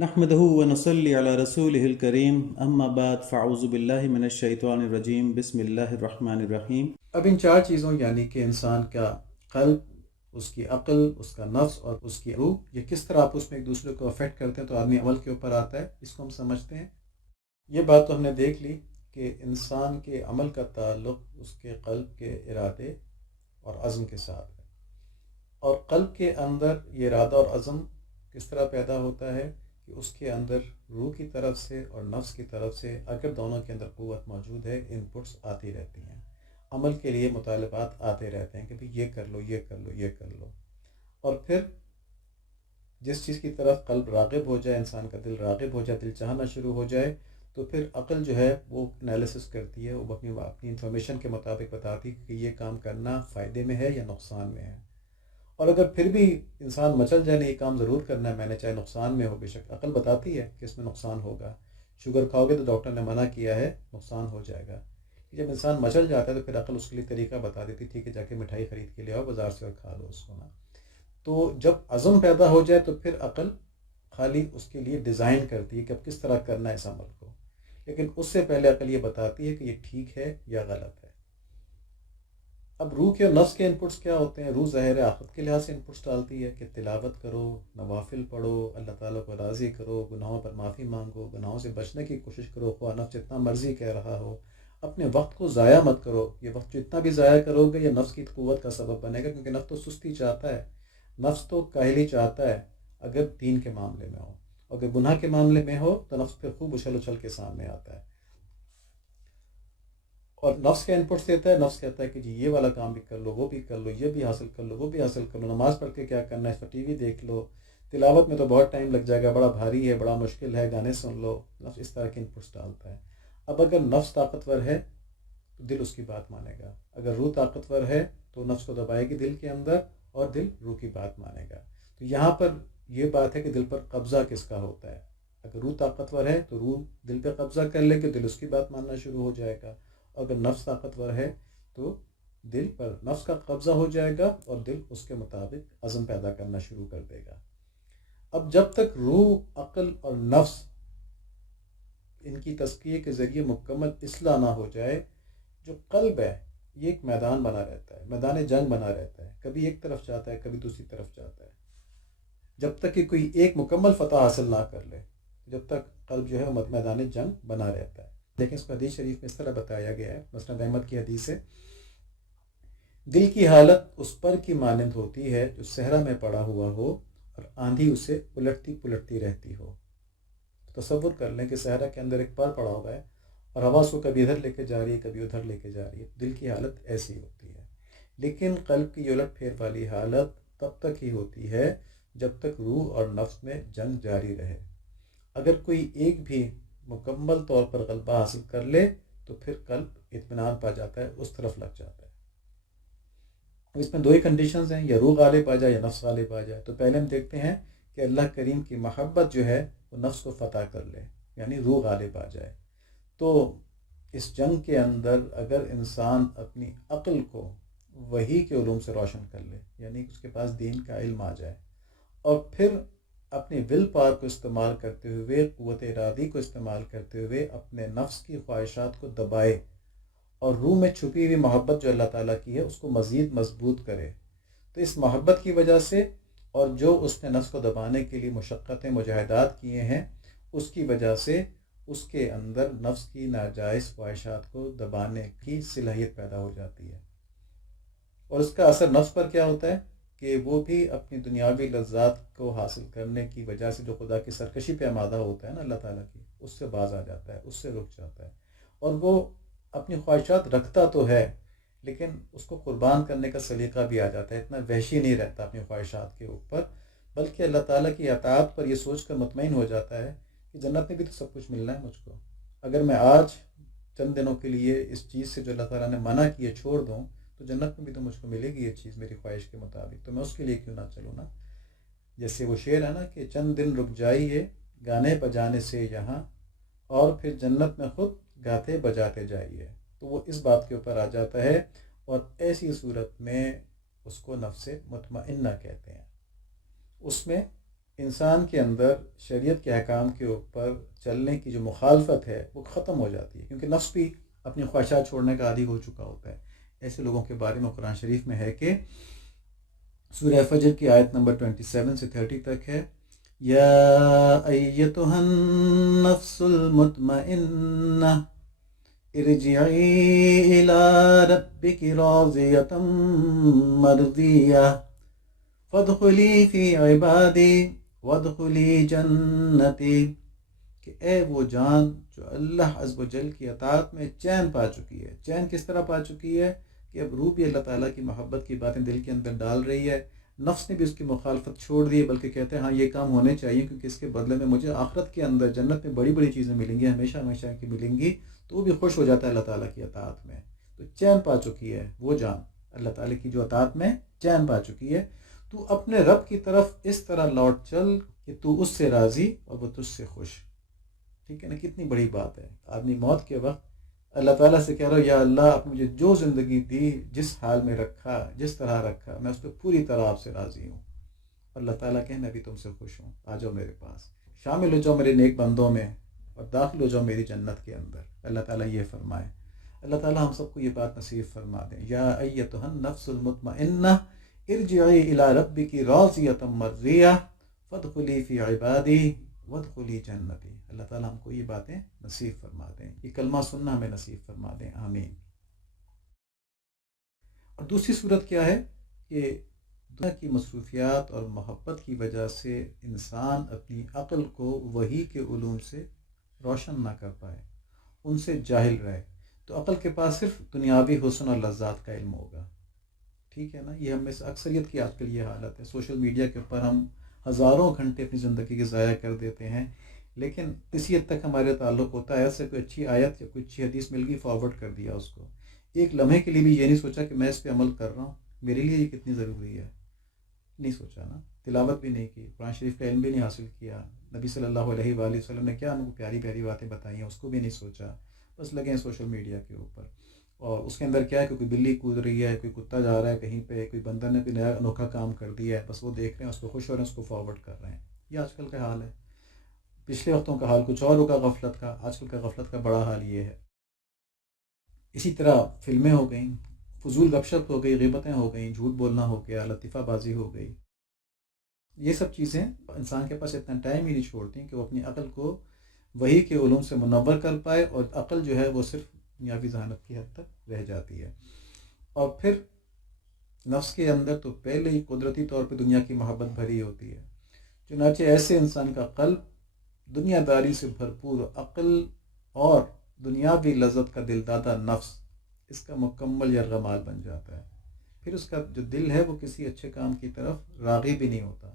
نحمده ونصلي على رسوله الكريم اما بعد فاعوذ بالله من الشیطان الرجیم بسم اللہ الرحمن الرحیم۔ اب ان چار چیزوں یعنی کہ انسان کا قلب، اس کی عقل، اس کا نفس اور اس کی روح، یہ کس طرح آپس میں ایک دوسرے کو افیکٹ کرتے ہیں تو آدمی عمل کے اوپر آتا ہے، اس کو ہم سمجھتے ہیں۔ یہ بات تو ہم نے دیکھ لی کہ انسان کے عمل کا تعلق اس کے قلب کے ارادے اور عزم کے ساتھ ہے، اور قلب کے اندر یہ ارادہ اور عزم کس طرح پیدا ہوتا ہے کہ اس کے اندر روح کی طرف سے اور نفس کی طرف سے اگر دونوں کے اندر قوت موجود ہے، انپٹس آتی رہتی ہیں، عمل کے لیے مطالبات آتے رہتے ہیں کہ بھئی یہ کر لو، یہ کر لو، یہ کر لو، اور پھر جس چیز کی طرف قلب راغب ہو جائے، انسان کا دل راغب ہو جائے، دل چاہنا شروع ہو جائے، تو پھر عقل جو ہے وہ انالیسس کرتی ہے، وہ اپنی انفارمیشن کے مطابق بتاتی ہے کہ یہ کام کرنا فائدے میں ہے یا نقصان میں ہے۔ اور اگر پھر بھی انسان مچل جائے نہیں، یہ کام ضرور کرنا ہے میں نے، چاہے نقصان میں ہو، بے شک عقل بتاتی ہے کہ اس میں نقصان ہوگا، شوگر کھاؤ گے تو ڈاکٹر نے منع کیا ہے، نقصان ہو جائے گا۔ جب انسان مچل جاتا ہے تو پھر عقل اس کے لیے طریقہ بتا دیتی، ٹھیک ہے جا کے مٹھائی خرید کے لے آؤ بازار سے اور کھا لو اس کو نا۔ تو جب عزم پیدا ہو جائے تو پھر عقل خالی اس کے لیے ڈیزائن کرتی ہے کہ اب کس طرح کرنا ہے اس عمل کو، لیکن اس سے پہلے عقل یہ بتاتی ہے کہ یہ ٹھیک ہے یا غلط ہے۔ اب روح کے اور نفس کے انپٹس کیا ہوتے ہیں؟ روح ظاہر آخرت کے لحاظ سے انپٹس ڈالتی ہے کہ تلاوت کرو، نوافل پڑھو، اللہ تعالیٰ کو راضی کرو، گناہوں پر معافی مانگو، گناہوں سے بچنے کی کوشش کرو، خواہ نفس جتنا مرضی کہہ رہا ہو، اپنے وقت کو ضائع مت کرو۔ یہ وقت جتنا بھی ضائع کرو گے یہ نفس کی قوت کا سبب بنے گا، کیونکہ نفس تو سستی چاہتا ہے، نفس تو کاہلی چاہتا ہے اگر دین کے معاملے میں ہو، اگر گناہ کے معاملے میں ہو تو نفس پھر خوب اچھل اچھل کے سامنے آتا ہے اور نفس کا انپٹس دیتا ہے۔ نفس کہتا ہے کہ جی یہ والا کام بھی کر لو، وہ بھی کر لو، یہ بھی حاصل کر لو، وہ بھی حاصل کر لو، نماز پڑھ کے کیا کرنا ہے، اس پر ٹی وی دیکھ لو، تلاوت میں تو بہت ٹائم لگ جائے گا، بڑا بھاری ہے، بڑا مشکل ہے، گانے سن لو۔ نفس اس طرح کے انپٹس ڈالتا ہے۔ اب اگر نفس طاقتور ہے تو دل اس کی بات مانے گا، اگر روح طاقتور ہے تو نفس کو دبائے گی دل کے اندر اور دل روح کی بات مانے گا۔ تو یہاں پر یہ بات ہے کہ دل پر قبضہ کس کا ہوتا ہے۔ اگر روح طاقتور ہے تو روح دل پہ قبضہ کر لے کہ دل اس کی بات ماننا شروع ہو جائے گا، اگر نفس طاقتور ہے تو دل پر نفس کا قبضہ ہو جائے گا اور دل اس کے مطابق عزم پیدا کرنا شروع کر دے گا۔ اب جب تک روح، عقل اور نفس ان کی تزکیے کے ذریعے مکمل اصلاح نہ ہو جائے، جو قلب ہے یہ ایک میدان بنا رہتا ہے، میدان جنگ بنا رہتا ہے، کبھی ایک طرف جاتا ہے کبھی دوسری طرف جاتا ہے، جب تک کہ کوئی ایک مکمل فتح حاصل نہ کر لے، جب تک قلب جو ہے وہ میدان جنگ بنا رہتا ہے۔ لیکن اس کو حدیث شریف میں اس طرح بتایا گیا ہے، مسند احمد کی حدیث ہے، دل کی حالت اس پر کی مانند ہوتی ہے جو صحرا میں پڑا ہوا ہو اور آندھی اسے الٹتی پلٹتی رہتی ہو۔ تصور کر لیں کہ صحرا کے اندر ایک پر پڑا ہوا ہے اور ہوا اس کو کبھی ادھر لے کے جا رہی ہے کبھی ادھر لے کے جا رہی ہے، دل کی حالت ایسی ہوتی ہے۔ لیکن قلب کی الٹ پھیر والی حالت تب تک ہی ہوتی ہے جب تک روح اور نفس میں جنگ جاری رہے۔ اگر کوئی ایک بھی مکمل طور پر غلبہ حاصل کر لے تو پھر قلب اطمینان پا جاتا ہے، اس طرف لگ جاتا ہے۔ اس میں دو ہی کنڈیشنز ہیں، یا روح غالب آ جائے یا نفس غالب آ جائے۔ تو پہلے ہم دیکھتے ہیں کہ اللہ کریم کی محبت جو ہے وہ نفس کو فتح کر لے، یعنی روح غالب آ جائے۔ تو اس جنگ کے اندر اگر انسان اپنی عقل کو وحی کے علوم سے روشن کر لے، یعنی اس کے پاس دین کا علم آ جائے، اور پھر اپنے ول پاور کو استعمال کرتے ہوئے، قوت ارادی کو استعمال کرتے ہوئے اپنے نفس کی خواہشات کو دبائے اور روح میں چھپی ہوئی محبت جو اللہ تعالیٰ کی ہے اس کو مزید مضبوط کرے، تو اس محبت کی وجہ سے اور جو اس نے نفس کو دبانے کے لیے مشقتیں مجاہدات کیے ہیں اس کی وجہ سے اس کے اندر نفس کی ناجائز خواہشات کو دبانے کی صلاحیت پیدا ہو جاتی ہے۔ اور اس کا اثر نفس پر کیا ہوتا ہے کہ وہ بھی اپنی دنیاوی لذات کو حاصل کرنے کی وجہ سے جو خدا کی سرکشی پہ آمادہ ہوتا ہے نا اللہ تعالیٰ کی، اس سے باز آ جاتا ہے، اس سے رک جاتا ہے، اور وہ اپنی خواہشات رکھتا تو ہے لیکن اس کو قربان کرنے کا سلیقہ بھی آ جاتا ہے، اتنا وحشی نہیں رہتا اپنی خواہشات کے اوپر، بلکہ اللہ تعالیٰ کی اطاعت پر یہ سوچ کر مطمئن ہو جاتا ہے کہ جنت میں بھی تو سب کچھ ملنا ہے مجھ کو، اگر میں آج چند دنوں کے لیے اس چیز سے جو اللہ تعالیٰ نے منع کیے چھوڑ دوں تو جنت میں بھی تو مجھ کو ملے گی یہ چیز میری خواہش کے مطابق، تو میں اس کے لیے کیوں نہ چلوں نا۔ جیسے وہ شعر ہے نا کہ چند دن رک جائیے گانے بجانے سے یہاں، اور پھر جنت میں خود گاتے بجاتے جائیے، تو وہ اس بات کے اوپر آ جاتا ہے، اور ایسی صورت میں اس کو نفس مطمئنہ کہتے ہیں۔ اس میں انسان کے اندر شریعت کے احکام کے اوپر چلنے کی جو مخالفت ہے وہ ختم ہو جاتی ہے، کیونکہ نفس بھی اپنی خواہشات چھوڑنے کا عادی ہو چکا ہوتا ہے۔ ایسے لوگوں کے بارے میں قرآن شریف میں ہے کہ سورہ فجر کی آیت نمبر 27 سے 30 تک ہے، یا ایتها النفس المطمئنہ ارجعی الی ربک راضیۃ مرضیہ فادخلی فی عبادی وادخلی جنتی، کہ اے وہ جان جو اللہ عز و جل کی اطاعت میں چین پا چکی ہے۔ چین کس طرح پا چکی ہے کہ اب روح بھی اللہ تعالیٰ کی محبت کی باتیں دل کے اندر ڈال رہی ہے، نفس نے بھی اس کی مخالفت چھوڑ دی ہے، بلکہ کہتے ہیں ہاں یہ کام ہونے چاہیے کیونکہ اس کے بدلے میں مجھے آخرت کے اندر جنت میں بڑی بڑی چیزیں ملیں گی، ہمیشہ ہمیشہ کی ملیں گی، تو وہ بھی خوش ہو جاتا ہے اللہ تعالیٰ کی اطاعت میں۔ تو چین پا چکی ہے وہ جان اللہ تعالیٰ کی جو اطاعت میں چین پا چکی ہے، تو اپنے رب کی طرف اس طرح لوٹ چل کہ تو اس سے راضی اور وہ تجھ سے خوش۔ ٹھیک ہے نا، کتنی بڑی بات ہے۔ آدمی موت کے وقت اللہ تعالیٰ سے کہہ رہا ہو یا اللہ آپ مجھے جو زندگی دی، جس حال میں رکھا، جس طرح رکھا، میں اس پہ پوری طرح آپ سے راضی ہوں۔ اللہ تعالیٰ کہے میں بھی تم سے خوش ہوں، آ جاؤ میرے پاس، شامل ہو جاؤ میرے نیک بندوں میں اور داخل ہو جاؤ میری جنت کے اندر۔ اللہ تعالیٰ یہ فرمائے۔ اللہ تعالیٰ ہم سب کو یہ بات نصیب فرما دیں۔ یا ایتها النفس المطمئنہ ارجعی الی ربک راضیۃ مرضیہ فادخلی فی عبادی وادخلی جنتی۔ اللہ تعالیٰ ہم کو یہ باتیں نصیب فرما دیں، یہ کلمہ سننا ہمیں نصیب فرما دیں، آمین۔ اور دوسری صورت کیا ہے کہ دنیا کی مصروفیات اور محبت کی وجہ سے انسان اپنی عقل کو وحی کے علوم سے روشن نہ کر پائے، ان سے جاہل رہے، تو عقل کے پاس صرف دنیاوی حسن اور لذات کا علم ہوگا۔ ٹھیک ہے نا، یہ ہم میں سے اکثریت کی آج کل یہ حالت ہے۔ سوشل میڈیا کے اوپر ہم ہزاروں گھنٹے اپنی زندگی کے ضائع کر دیتے ہیں، لیکن اسی حد تک ہمارے تعلق ہوتا ہے ایسے کوئی اچھی آیت یا کوئی اچھی حدیث مل گئی، فارورڈ کر دیا اس کو، ایک لمحے کے لیے بھی یہ نہیں سوچا کہ میں اس پہ عمل کر رہا ہوں، میرے لیے یہ کتنی ضروری ہے، نہیں سوچا نا، تلاوت بھی نہیں کی، قرآن شریف کا علم بھی نہیں حاصل کیا، نبی صلی اللہ علیہ وآلہ وسلم نے کیا ہم کو پیاری پیاری باتیں بتائی ہیں اس کو بھی نہیں سوچا، بس لگے ہیں سوشل میڈیا کے اوپر۔ اور اس کے اندر کیا ہے کہ کوئی بلی کود رہی ہے، کوئی کتا جا رہا ہے کہیں پہ، کوئی بندر نے کوئی نیا انوکھا کام کر دیا ہے، بس وہ دیکھ رہے ہیں، اس کو خوش ہو رہے ہیں، اس کو فارورڈ کر رہے ہیں۔ یہ آج کل کا حال ہے۔ پچھلے وقتوں کا حال کچھ اور ہوگا غفلت کا، آج کل کا غفلت کا بڑا حال یہ ہے۔ اسی طرح فلمیں ہو گئیں، فضول گپ شپ ہو گئی، غیبتیں ہو گئیں، جھوٹ بولنا ہو گیا، لطیفہ بازی ہو گئی، یہ سب چیزیں انسان کے پاس اتنا ٹائم ہی نہیں چھوڑتی کہ وہ اپنی عقل کو وحی کے علوم سے منور کر پائے، اور عقل جو ہے وہ صرف دنیاوی ذہانت کی حد تک رہ جاتی ہے۔ اور پھر نفس کے اندر تو پہلے ہی قدرتی طور پہ دنیا کی محبت بھری ہوتی ہے، چنانچہ ایسے انسان کا قلب دنیا داری سے بھرپور عقل اور دنیاوی لذت کا دل دادا نفس اس کا مکمل یرغمال بن جاتا ہے، پھر اس کا جو دل ہے وہ کسی اچھے کام کی طرف راغب بھی نہیں ہوتا،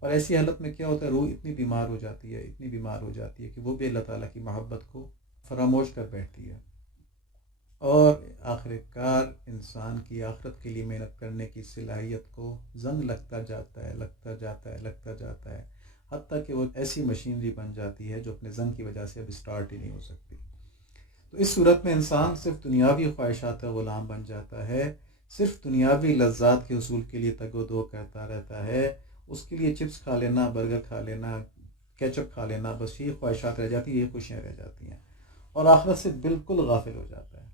اور ایسی حالت میں کیا ہوتا ہے، روح اتنی بیمار ہو جاتی ہے، اتنی بیمار ہو جاتی ہے کہ وہ بھی اللہ تعالیٰ کی محبت کو فراموش کر بیٹھتی ہے، اور آخر کار انسان کی آخرت کے لیے محنت کرنے کی صلاحیت کو زنگ لگتا جاتا ہے، لگتا جاتا ہے، لگتا جاتا ہے، حتیٰ کہ وہ ایسی مشینری بن جاتی ہے جو اپنے زنگ کی وجہ سے اب اسٹارٹ ہی نہیں ہو سکتی۔ تو اس صورت میں انسان صرف دنیاوی خواہشات کا غلام بن جاتا ہے، صرف دنیاوی لذات کے حصول کے لیے تگ و دو کرتا رہتا ہے، اس کے لیے چپس کھا لینا، برگر کھا لینا، کیچپ کھا لینا، بس یہ خواہشات رہ جاتی ہیں، یہ خوشیاں رہ جاتی ہیں، اور آخرت سے بالکل غافل ہو جاتا ہے۔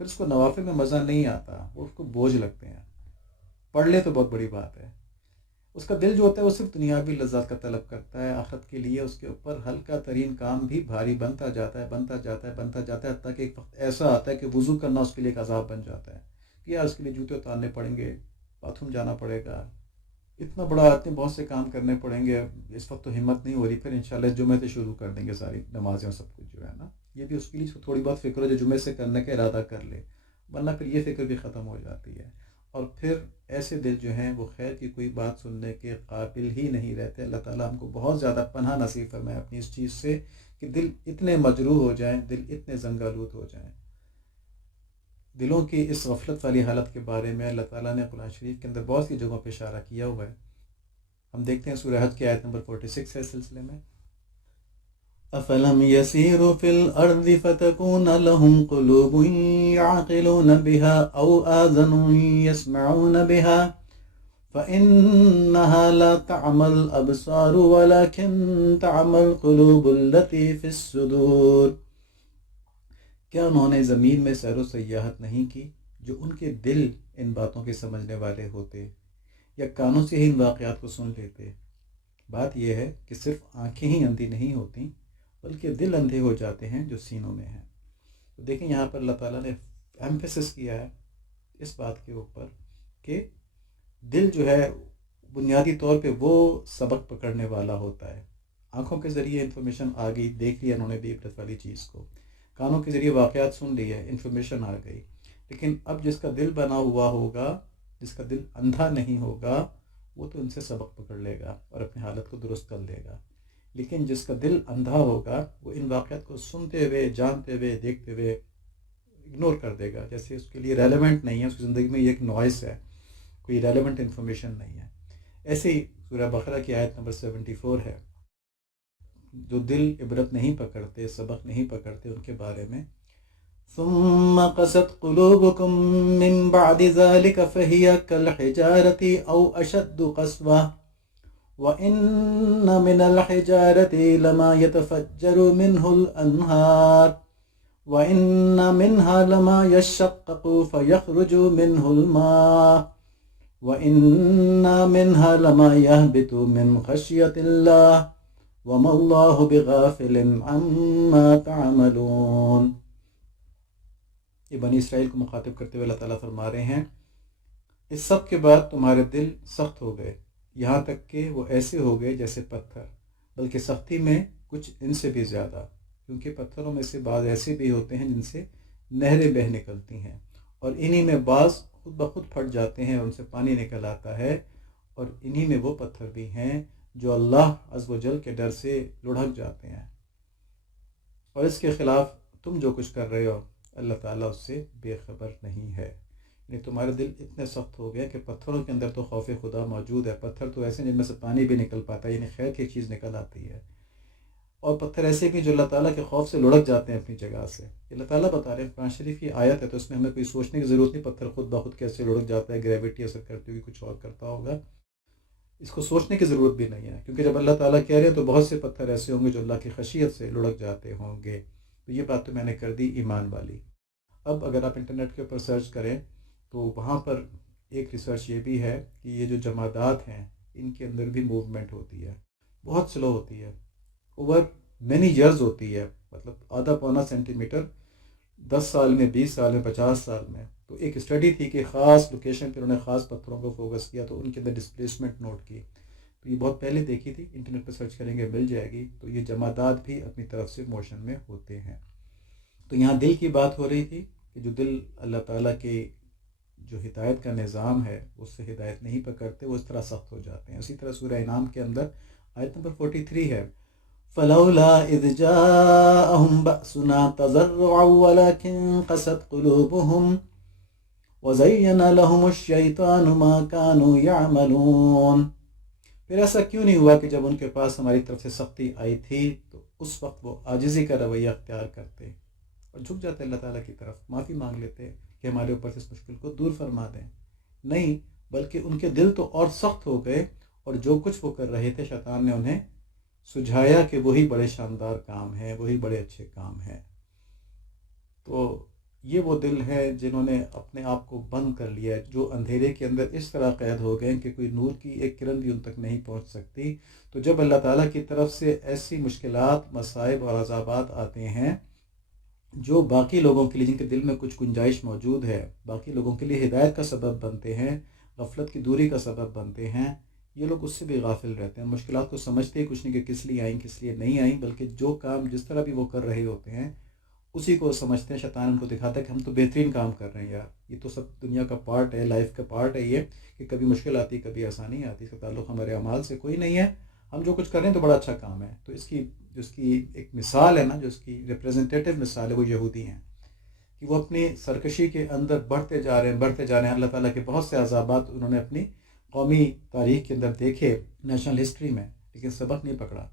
پھر اس کو نوافل میں مزہ نہیں آتا، وہ اس کو بوجھ لگتے ہیں، پڑھ لے تو بہت بڑی بات ہے۔ اس کا دل جو ہوتا ہے وہ صرف دنیاوی لذات کا طلب کرتا ہے، آخرت کے لیے اس کے اوپر ہلکا ترین کام بھی بھاری بنتا جاتا ہے، بنتا جاتا ہے، بنتا جاتا ہے، حتیٰ کہ ایک وقت ایسا آتا ہے کہ وضو کرنا اس کے لیے ایک عذاب بن جاتا ہے کہ یار اس کے لیے جوتے اتارنے پڑیں گے، باتھ روم جانا پڑے گا، اتنا بڑا اتنے بہت سے کام کرنے پڑیں گے، اس وقت تو ہمت نہیں ہو رہی، پھر انشاءاللہ جمعے سے شروع کر دیں گے ساری نمازیں اور سب کچھ جو ہے نا، یہ بھی اس کے لیے تھوڑی بہت فکر ہو جو جمعے سے کرنے کا ارادہ کر لے، ورنہ پھر یہ فکر بھی ختم ہو جاتی ہے، اور پھر ایسے دل جو ہیں وہ خیر کی کوئی بات سننے کے قابل ہی نہیں رہتے۔ اللہ تعالیٰ ہم کو بہت زیادہ پناہ نصیب فرمائے اپنی اس چیز سے کہ دل اتنے مجروح ہو جائیں، دل اتنے زنگآلود ہو جائیں۔ دلوں کی اس غفلت والی حالت کے بارے میں اللہ تعالیٰ نے قرآن شریف کے اندر بہت سی جگہوں پہ اشارہ کیا ہوا ہے۔ ہم دیکھتے ہیں سورہ حج کی آیت نمبر 46 ہے اس سلسلے میں، أَفَلَمْ يَسِيرُوا فِي الْأَرْضِ فَتَكُونَ لَهُمْ قُلُوبٌ يَعْقِلُونَ بِهَا أَوْ آذَانٌ يَسْمَعُونَ بِهَا فإنها لا تعمى الأبصار ولكن تعمى القلوب التي في الصدور. کیا انہوں نے زمین میں سیر و سیاحت نہیں کی جو ان کے دل ان باتوں کے سمجھنے والے ہوتے یا کانوں سے ہی ان واقعات کو سن لیتے؟ بات یہ ہے کہ صرف آنکھیں ہی اندھی نہیں ہوتی بلکہ دل اندھے ہو جاتے ہیں جو سینوں میں ہیں. تو دیکھیں یہاں پر اللہ تعالیٰ نے ایمفیسس کیا ہے اس بات کے اوپر کہ دل جو ہے بنیادی طور پہ وہ سبق پکڑنے والا ہوتا ہے. آنکھوں کے ذریعے انفارمیشن آ گئی، دیکھ لیا انہوں نے بھی عبرت والی چیز کو، کانوں کے ذریعے واقعات سن لی ہے، انفارمیشن آ گئی. لیکن اب جس کا دل بنا ہوا ہوگا، جس کا دل اندھا نہیں ہوگا، وہ تو ان سے سبق پکڑ لے گا اور اپنی حالت کو درست کر لے گا. لیکن جس کا دل اندھا ہوگا وہ ان واقعات کو سنتے ہوئے، جانتے ہوئے، دیکھتے ہوئے اگنور کر دے گا، جیسے اس کے لیے ریلیونٹ نہیں ہے، اس کی زندگی میں یہ ایک نوائس ہے، کوئی ریلیونٹ انفارمیشن نہیں ہے. ایسے ہی سورہ بقرہ کی آیت نمبر 74 ہے، جو دل عبرت نہیں پکڑتے، سبق نہیں پکڑتے، ان کے بارے میں ثم قست قلوبكم من بعد ذلك فهي كالحجارة أو أشد قسوة وإن من الحجارة لما يتفجر منه الأنهار وإن منها لما يشقق فيخرج منه الماء وَإِنَّ مِنْهَا لَمَا يَهْبِطُ مِنْ خَشْيَةِ اللَّهِ وَمَا اللَّهُ بِغَافِلٍ عَمَّا تَعْمَلُونَ. یہ بنی اسرائیل کو مخاطب کرتے ہوئے اللہ تعالیٰ فرما رہے ہیں، اس سب کے بعد تمہارے دل سخت ہو گئے، یہاں تک کہ وہ ایسے ہو گئے جیسے پتھر، بلکہ سختی میں کچھ ان سے بھی زیادہ، کیونکہ پتھروں میں سے بعض ایسے بھی ہوتے ہیں جن سے نہریں بہہ نکلتی ہیں، اور انہی میں بعض خود بخود پھٹ جاتے ہیں، ان سے پانی نکل آتا ہے، اور انہی میں وہ پتھر بھی ہیں جو اللہ عز و جل کے ڈر سے لڑھک جاتے ہیں. اور اس کے خلاف تم جو کچھ کر رہے ہو اللہ تعالیٰ اس سے بے خبر نہیں ہے. یعنی تمہارے دل اتنے سخت ہو گئے کہ پتھروں کے اندر تو خوف خدا موجود ہے. پتھر تو ایسے جن میں سے پانی بھی نکل پاتا ہے، یعنی خیر کی چیز نکل آتی ہے. اور پتھر ایسے بھی جو اللہ تعالیٰ کے خوف سے لڑک جاتے ہیں اپنی جگہ سے. اللہ تعالیٰ بتا رہے ہیں، قرآن شریف کی آیت ہے، تو اس میں ہمیں کوئی سوچنے کی ضرورت نہیں پتھر خود بخود کیسے لڑک جاتا ہے، گریویٹی اثر کرتی ہوگی، کچھ اور کرتا ہوگا. اس کو سوچنے کی ضرورت بھی نہیں ہے، کیونکہ جب اللہ تعالیٰ کہہ رہے ہیں تو بہت سے پتھر ایسے ہوں گے جو اللہ کی خشیت سے لڑک جاتے ہوں گے. تو یہ بات تو میں نے کر دی ایمان والی. اب اگر آپ انٹرنیٹ کے اوپر سرچ کریں تو وہاں پر ایک ریسرچ یہ بھی ہے کہ یہ جو جمادات ہیں ان کے اندر بھی موومنٹ ہوتی ہے، بہت سلو ہوتی ہے، اوور مینی ایئرز ہوتی ہے، مطلب آدھا پونا سینٹی میٹر 10 سال میں، 20 سال میں، 50 سال میں. تو ایک اسٹڈی تھی کہ خاص لوکیشن پہ انہوں نے خاص پتھروں کو فوکس کیا تو ان کے اندر ڈسپلیسمنٹ نوٹ کی. تو یہ بہت پہلے دیکھی تھی، انٹرنیٹ پہ سرچ کریں گے مل جائے گی. تو یہ جمادات بھی اپنی طرف سے موشن میں ہوتے ہیں. تو یہاں دل کی بات ہو رہی تھی کہ جو دل اللہ تعالیٰ کے جو ہدایت کا نظام ہے اس سے ہدایت نہیں پکڑتے، وہ اس طرح سخت ہو جاتے ہیں. اسی طرح سورہ انعام کے اندر آیت نمبر 43 ہے، فَلَوْلَا إِذْ جَاءَهُمْ بَأْسُنَا تَضَرَّعُوا وَلَكِنْ قَسَتْ قُلُوبُهُمْ وَزَيَّنَ لَهُمُ الشَّيْطَانُ مَا كَانُوا يَعْمَلُونَ. پھر ایسا کیوں نہیں ہوا کہ جب ان کے پاس ہماری طرف سے سختی آئی تھی تو اس وقت وہ عاجزی کا رویہ اختیار کرتے اور جھک جاتے اللہ تعالیٰ کی طرف، معافی مانگ لیتے کہ ہمارے اوپر سے اس مشکل کو دور فرما دیں. نہیں، بلکہ ان کے دل تو اور سخت ہو گئے، اور جو کچھ وہ کر رہے تھے شیطان نے انہیں سجھایا کہ وہی بڑے شاندار کام ہیں، وہی بڑے اچھے کام ہیں. تو یہ وہ دل ہے جنہوں نے اپنے آپ کو بند کر لیا ہے، جو اندھیرے کے اندر اس طرح قید ہو گئے کہ کوئی نور کی ایک کرن بھی ان تک نہیں پہنچ سکتی. تو جب اللہ تعالیٰ کی طرف سے ایسی مشکلات، مصائب اور عذابات آتے ہیں جو باقی لوگوں کے لیے، جن کے دل میں کچھ گنجائش موجود ہے، باقی لوگوں کے لیے ہدایت کا سبب بنتے ہیں، غفلت کی دوری کا سبب بنتے ہیں، یہ لوگ اس سے بھی غافل رہتے ہیں. مشکلات کو سمجھتے ہی کچھ نہیں کہ کس لیے آئیں، کس لیے نہیں آئیں، بلکہ جو کام جس طرح بھی وہ کر رہے ہوتے ہیں اسی کو سمجھتے ہیں. شیطان ان کو دکھاتا ہے کہ ہم تو بہترین کام کر رہے ہیں، یار یہ تو سب دنیا کا پارٹ ہے، لائف کا پارٹ ہے یہ، کہ کبھی مشکل آتی، کبھی آسانی آتی، اس کا تعلق ہمارے اعمال سے کوئی نہیں ہے، ہم جو کچھ کر رہے ہیں تو بڑا اچھا کام ہے. تو اس کی ایک مثال ہے نا، جو اس کی ریپریزنٹیٹیو مثال ہے، وہ یہودی ہیں کہ وہ اپنی سرکشی کے اندر بڑھتے جا رہے ہیں. اللہ تعالیٰ کے بہت سے عذابات انہوں نے اپنی قومی تاریخ کے اندر دیکھے، نیشنل ہسٹری میں، لیکن سبق نہیں پکڑا.